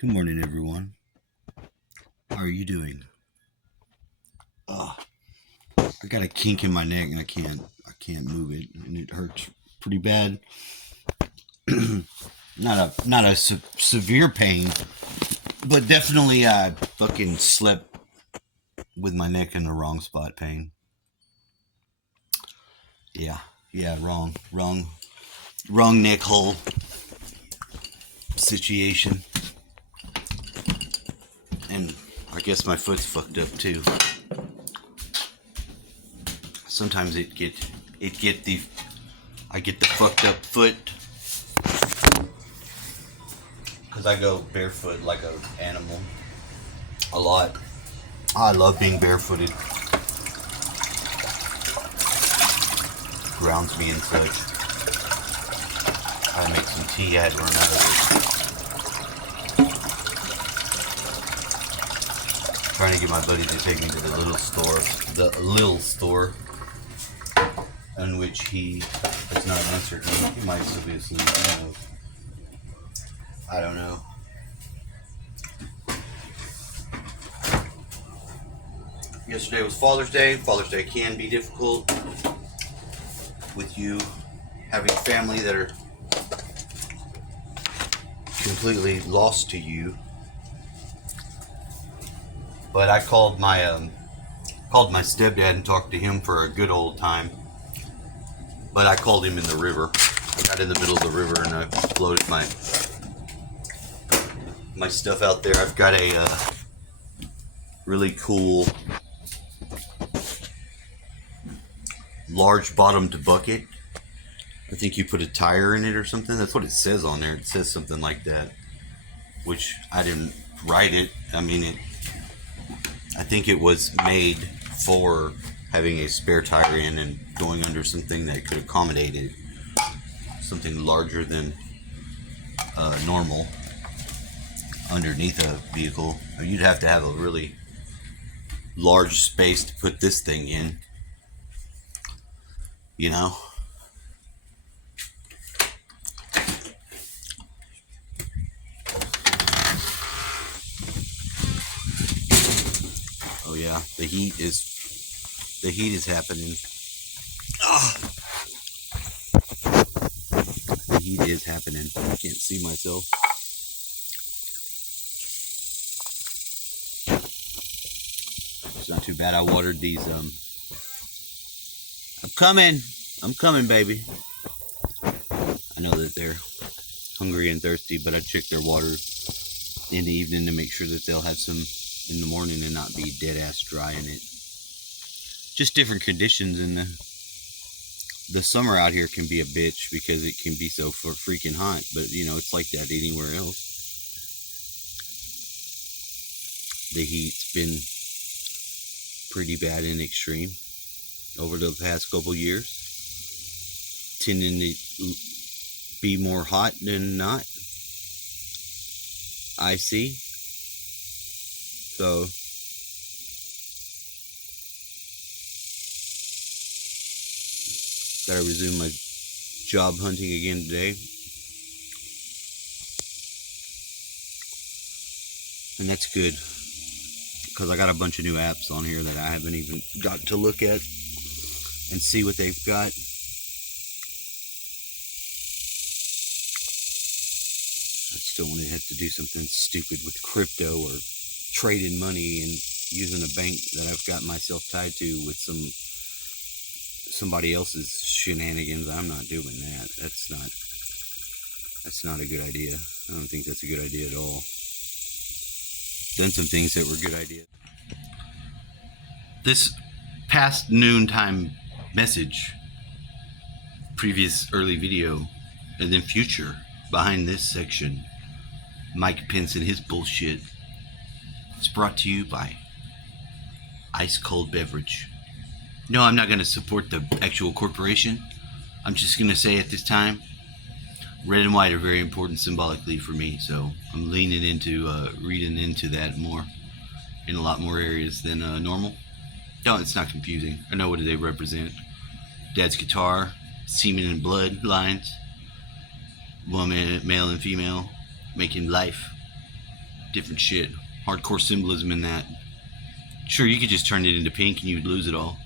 Good morning, everyone. How are you doing? I got a kink in my neck and I can't move it, and it hurts pretty bad. Not a severe pain, but definitely I fucking slept with my neck in the wrong spot pain. Yeah, yeah, wrong neck hole situation, and I guess my foot's fucked up too. Sometimes it get the I get the fucked up foot because I go barefoot like an animal a lot. I love being barefooted. Grounds me and such. I make some tea. I had to run out of it. Trying to get my buddy to take me to the little store, in which he has not answered me. He might still be asleep. I don't know. Yesterday was Father's Day. Father's Day can be difficult with you having family that are completely lost to you. But I called my stepdad and talked to him for a good old time. But I called him in the river. I got in the middle of the river and I floated my stuff out there. I've got a really cool large bottomed bucket. I think you put a tire in it or something. That's what it says on there. It says something like that, which I didn't write it. I mean, I think it was made for having a spare tire in and going under something that could accommodate it. Something larger than normal underneath a vehicle. You'd have to have a really large space to put this thing in, you know? Oh yeah, the heat is happening. The heat is happening. I can't see myself. It's not too bad. I watered these. I'm coming, baby. I know that they're hungry and thirsty, but I check their water in the evening to make sure that they'll have some in the morning and not be dead ass dry in it. Just different conditions in the summer out here can be a bitch because it can be so freaking hot, but it's like that anywhere else. The heat's been pretty bad and extreme over the past couple years, tending to be more hot than not. I see. So gotta resume my job hunting again today. And that's good, because I got a bunch of new apps on here that I haven't even got to look at and see what they've got. I still want to have to do something stupid with crypto or trading money and using a bank that I've got myself tied to with somebody else's shenanigans. I'm not doing that. That's not a good idea. I don't think that's a good idea at all. Done some things that were good ideas. This past noontime message, previous early video, and then future behind this section, Mike Pence and his bullshit. It's brought to you by Ice Cold Beverage. No, I'm not going to support the actual corporation. I'm just going to say at this time, red and white are very important symbolically for me, so I'm leaning into reading into that more in a lot more areas than normal. No, it's not confusing. I know what they represent. Dad's guitar, semen and blood lines, woman, male and female, making life. different shit. Hardcore symbolism in that. Sure, you could just turn it into pink and you'd lose it all.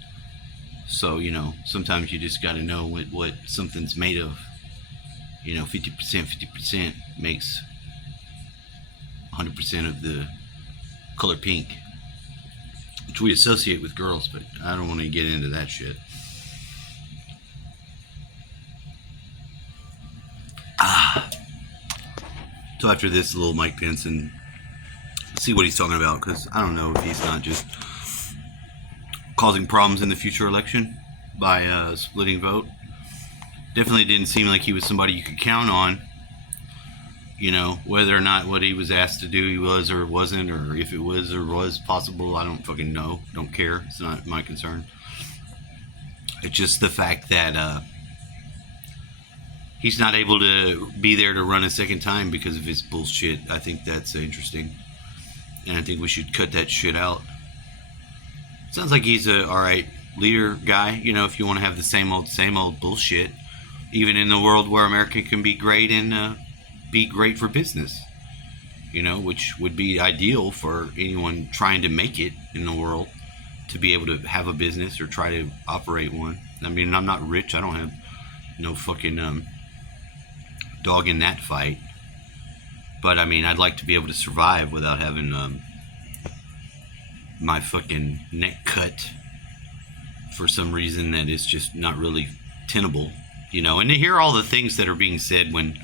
So, sometimes you just got to know what something's made of. 50% makes 100% of the color pink, which we associate with girls, but I don't want to get into that shit. So after this, little Mike Pence, and see what he's talking about, because I don't know if he's not just causing problems in the future election by splitting vote. Definitely didn't seem like he was somebody you could count on. Whether or not what he was asked to do he was or wasn't, or if it was or was possible, I don't fucking know. Don't care. It's not my concern. It's just the fact that he's not able to be there to run a second time because of his bullshit. I think that's interesting. And I think we should cut that shit out. Sounds like he's a alright leader guy, if you want to have the same old bullshit. Even in the world where America can be great and be great for business. Which would be ideal for anyone trying to make it in the world, to be able to have a business or try to operate one. I mean, I'm not rich. I don't have no fucking dog in that fight. But I mean, I'd like to be able to survive without having my fucking neck cut for some reason that is just not really tenable. And to hear all the things that are being said when,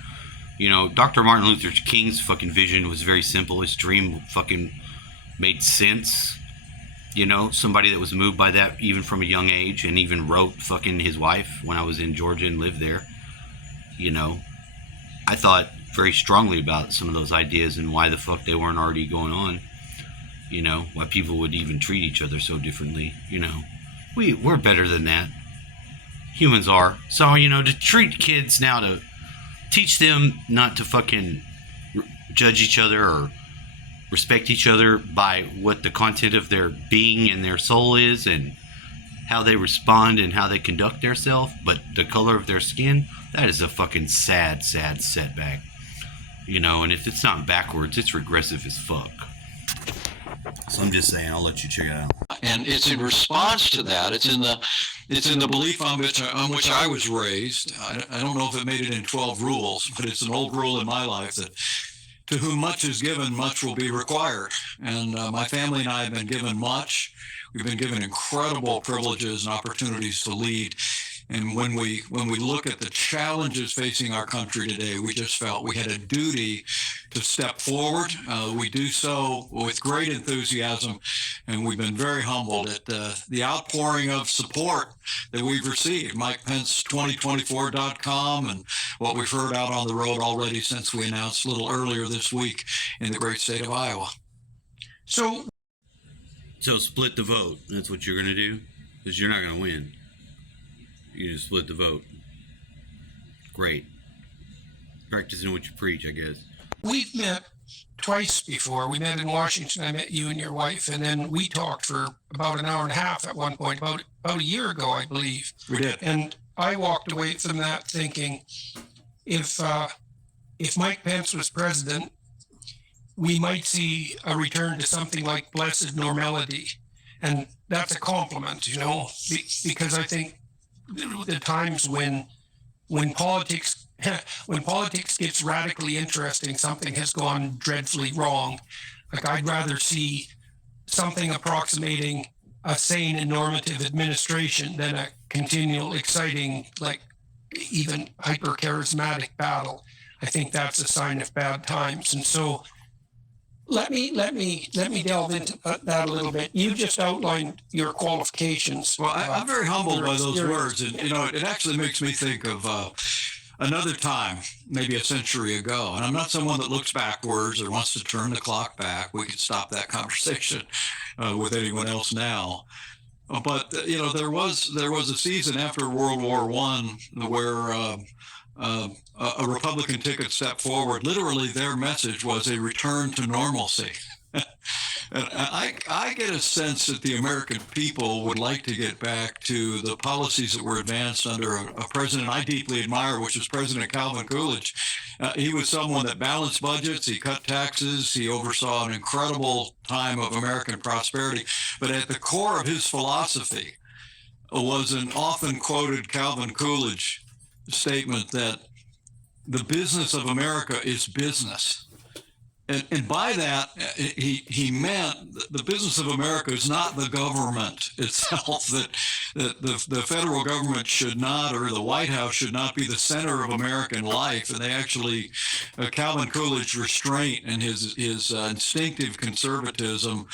Dr. Martin Luther King's fucking vision was very simple. His dream fucking made sense. Somebody that was moved by that even from a young age, and even wrote fucking his wife when I was in Georgia and lived there. I thought very strongly about some of those ideas and why the fuck they weren't already going on. Why people would even treat each other so differently. We're better than that. Humans are. So, to treat kids now, to teach them not to fucking judge each other or respect each other by what the content of their being and their soul is and how they respond and how they conduct themselves, but the color of their skin, that is a fucking sad setback. And if it's not backwards, it's regressive as fuck. So I'm just saying, I'll let you check it out. And it's in response to that. It's in the belief on which I was raised. I don't know if it made it in 12 rules, but it's an old rule in my life that to whom much is given, much will be required. And my family and I have been given much. We've been given incredible privileges and opportunities to lead. And when we look at the challenges facing our country today, we just felt we had a duty to step forward. We do so with great enthusiasm, and we've been very humbled at the outpouring of support that we've received. MikePence2024.com and what we've heard out on the road already since we announced a little earlier this week in the great state of Iowa. So split the vote. That's what you're going to do? Because you're not going to win. You just split the vote. Great. Practicing what you preach, I guess. We've met twice before. We met in Washington. I met you and your wife, and then we talked for about an hour and a half at one point, about a year ago, I believe. We did. And I walked away from that thinking, if Mike Pence was president, we might see a return to something like blessed normality. And that's a compliment, because I think the times when politics gets radically interesting, something has gone dreadfully wrong. Like, I'd rather see something approximating a sane and normative administration than a continual, exciting, like even hyper-charismatic battle. I think that's a sign of bad times. And so let me delve into that a little bit. You just outlined your qualifications. Well, I'm very humbled by those words, and it actually makes me think of another time, maybe a century ago. And I'm not someone that looks backwards or wants to turn the clock back. We could stop that conversation with anyone else now. But there was a season after World War I where a Republican ticket stepped forward. Literally, their message was a return to normalcy. And I get a sense that the American people would like to get back to the policies that were advanced under a president I deeply admire, which was President Calvin Coolidge. He was someone that balanced budgets, he cut taxes, he oversaw an incredible time of American prosperity. But at the core of his philosophy was an often quoted Calvin Coolidge statement that the business of America is business. And by that, he meant the business of America is not the government itself, that the federal government should not, or the White House should not be the center of American life. And they actually, Calvin Coolidge restraint and his instinctive conservatism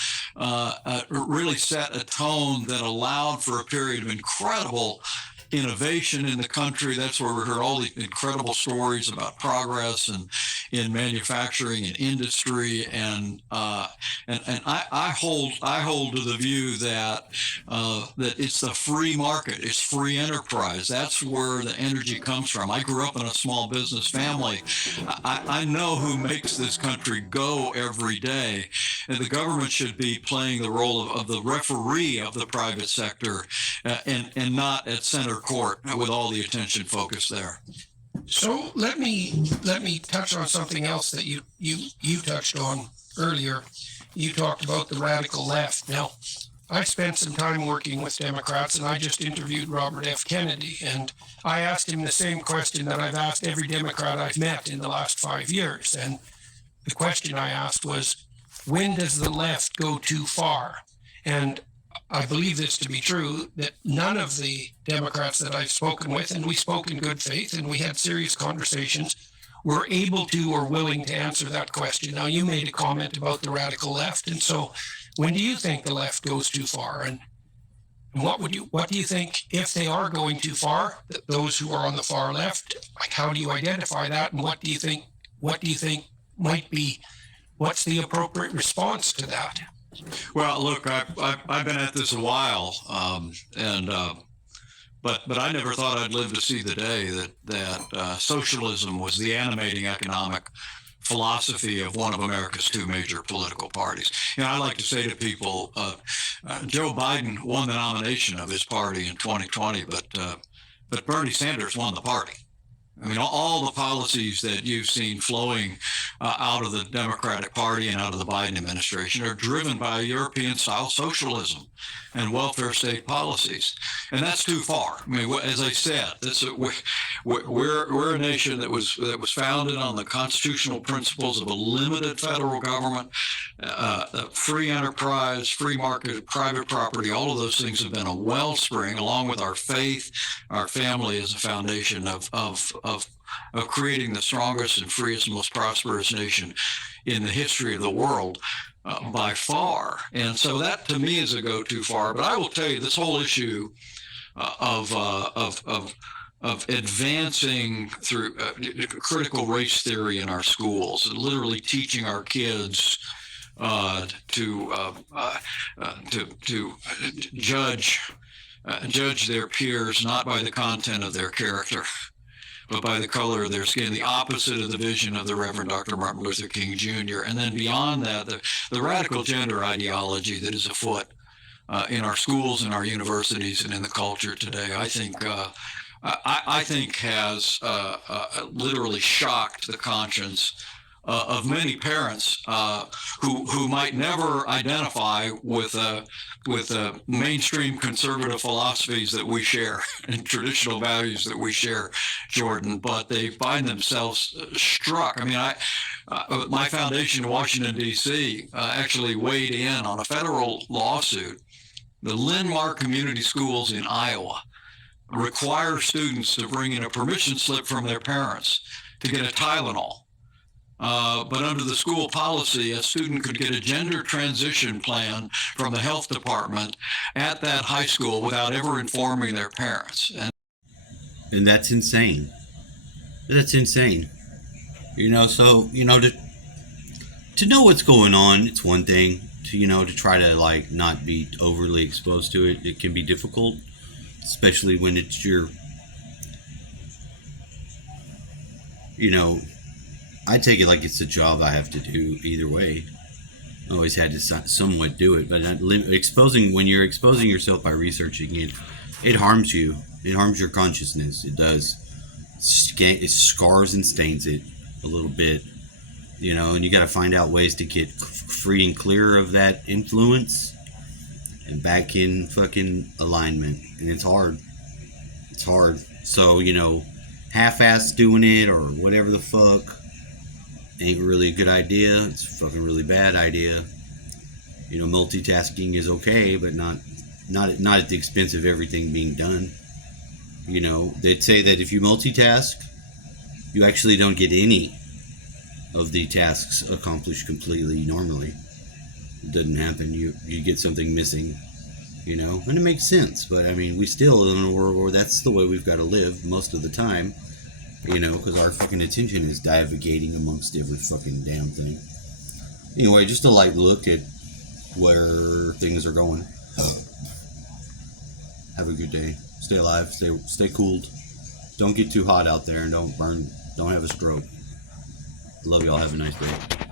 really set a tone that allowed for a period of incredible innovation in the country. That's where we heard all the incredible stories about progress and in manufacturing and industry, and I hold to the view that that it's the free market, it's free enterprise. That's where the energy comes from. I grew up in a small business family. I know who makes this country go every day, and the government should be playing the role of the referee of the private sector, and not at center court with all the attention focused there. So let me touch on something else that you touched on earlier. You talked about the radical left. Now, I spent some time working with Democrats, and I just interviewed Robert F. Kennedy, and I asked him the same question that I've asked every Democrat I've met in the last 5 years. And the question I asked was, when does the left go too far? And I believe this to be true, that none of the Democrats that I've spoken with, and we spoke in good faith and we had serious conversations, were able to or willing to answer that question. Now, you made a comment about the radical left, and so when do you think the left goes too far? And what do you think, if they are going too far, that those who are on the far left, like, how do you identify that, and what do you think might be, what's the appropriate response to that? Well, look, I've been at this a while, but I never thought I'd live to see the day that socialism was the animating economic philosophy of one of America's two major political parties. You know, I like to say to people, Joe Biden won the nomination of his party in 2020, but Bernie Sanders won the party. I mean, all the policies that you've seen flowing out of the Democratic Party and out of the Biden administration are driven by European-style socialism and welfare state policies, and that's too far. I mean, as I said, we're a nation that was founded on the constitutional principles of a limited federal government, free enterprise, free market, private property. All of those things have been a wellspring, along with our faith, our family, as a foundation of creating the strongest and freest and most prosperous nation in the history of the world, by far. And so that, to me, is a go too far. But I will tell you, this whole issue of advancing through critical race theory in our schools, literally teaching our kids to judge their peers not by the content of their character, but by the color of their skin, the opposite of the vision of the Reverend Dr. Martin Luther King Jr. And then beyond that, the radical gender ideology that is afoot in our schools and our universities and in the culture today, I think has literally shocked the conscience of many parents who might never identify with mainstream conservative philosophies that we share and traditional values that we share, Jordan, but they find themselves struck. I mean, my foundation in Washington, D.C. Actually weighed in on a federal lawsuit. The Linn-Mar Community Schools in Iowa require students to bring in a permission slip from their parents to get a Tylenol. But under the school policy, a student could get a gender transition plan from the health department at that high school without ever informing their parents. And that's insane. That's insane. You know, so, you know, to know what's going on, it's one thing. To try to, like, not be overly exposed to it, it can be difficult, especially when it's your, I take it like it's a job I have to do either way. always had to somewhat do it, but when you're exposing yourself by researching it, it harms you. It harms your consciousness. It does. It scars and stains it a little bit, you know, and you got to find out ways to get free and clear of that influence and back in fucking alignment. And it's hard. It's hard. So, you know, half-ass doing it or whatever the fuck ain't really a good idea. It's a fucking really bad idea. You know, multitasking is okay, but not at the expense of everything being done. You know, they'd say that if you multitask, you actually don't get any of the tasks accomplished completely normally. It doesn't happen. You get something missing, you know, and it makes sense. But I mean, we still live in a world where that's the way we've got to live most of the time, you know, because our fucking attention is divagating amongst every fucking damn thing. Anyway, just a light look at where things are going. Have a good day. Stay alive. Stay cooled. Don't get too hot out there and don't have a stroke. Love y'all. Have a nice day.